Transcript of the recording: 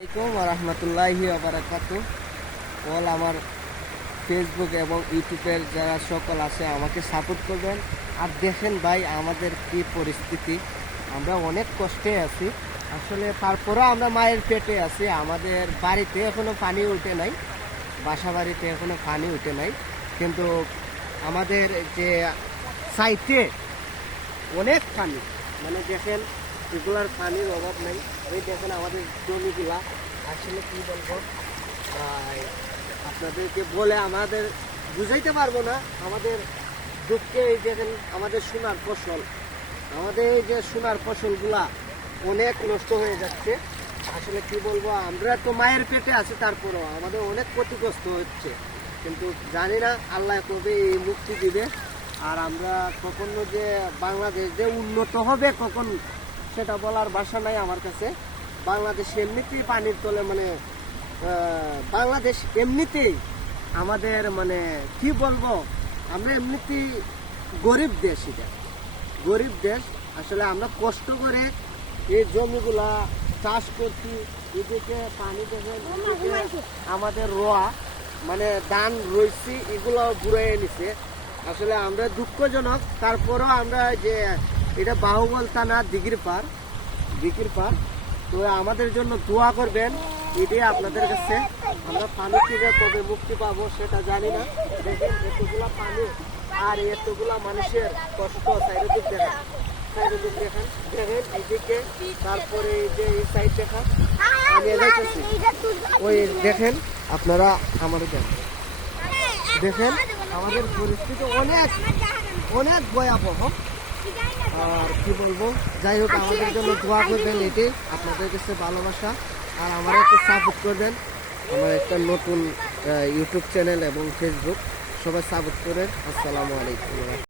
আসসালামু আলাইকুম রহমতুল্লাহি ওবারাকাতুহু। অল আমার ফেসবুক এবং ইউটিউবের যারা সকল আছে আমাকে সাপোর্ট করবেন। আর দেখেন ভাই আমাদের কি পরিস্থিতি, আমরা অনেক কষ্টে আছি আসলে। তারপরেও আমরা মায়ের পেটে আছি। আমাদের বাড়িতে এখনো পানি উঠে নাই, বাসা বাড়িতে এখনো পানি উঠে নাই, কিন্তু আমাদের যে সাইটে অনেক পানি, মানে দেখেন এগুলার পানির অভাব নেই। ওই দেখেন আমাদের জমিগুলা, আসলে কি বলবো আপনাদেরকে বলে আমাদের বুঝাইতে পারবো না আমাদের দুঃখে। এই দেখেন আমাদের সোনার ফসল, আমাদের এই যে সোনার ফসলগুলা অনেক নষ্ট হয়ে যাচ্ছে। আসলে কি বলবো, আমরা তো মায়ের পেটে আছি, তারপরেও আমাদের অনেক ক্ষতিগ্রস্ত হচ্ছে, কিন্তু জানি না আল্লাহ কবে এই মুক্তি দিবে। আর আমরা কখনো যে বাংলাদেশ যে উন্নত হবে কখন, সেটা বলার ভাষা নাই আমার কাছে। বাংলাদেশ এমনিতেই পানির তলে, মানে বাংলাদেশ এমনিতেই আমাদের, মানে কি বলবো, আমরা এমনিতেই গরিব দেশ। এটা গরিব দেশ। আসলে আমরা কষ্ট করে এই জমিগুলা চাষ করছি, এদিকে পানি দেখেন, আমাদের রোয়া মানে ধান রয়েছি এগুলো ঘুরে নিছে। আসলে আমরা দুঃখজনক, তারপরেও আমরা যে এটা বাহুবল থানা দিঘির পার, তো আমাদের জন্য দোয়া করবেন। এটাই আপনাদের কাছে। আমরা পানি থেকে কবে মুক্তি পাবো সেটা জানি না। দেখেন এতগুলা পানি আর এতগুলা মানুষের কষ্ট। চারিদিক দেখেন, চারিদিক দেখেন, দেখেন এইদিকে, তারপরে এই যে এই সাইড দেখেন, আমি এলাইতেছি ওই দেখেন, আপনারা আমাদের দেখেন আমাদের পরিস্থিতি অনেক অনেক ভয়াবহ। আর কি বলবো, যাই হোক আমাদের জন্য দোয়া করবেন, এটি আপনাদের কাছে ভালোবাসা। আর আমার একটু সাপোর্ট করবেন। আমার একটা নতুন ইউটিউব চ্যানেল এবং ফেসবুক, সবাই সাপোর্ট করেন। আসসালামু আলাইকুম।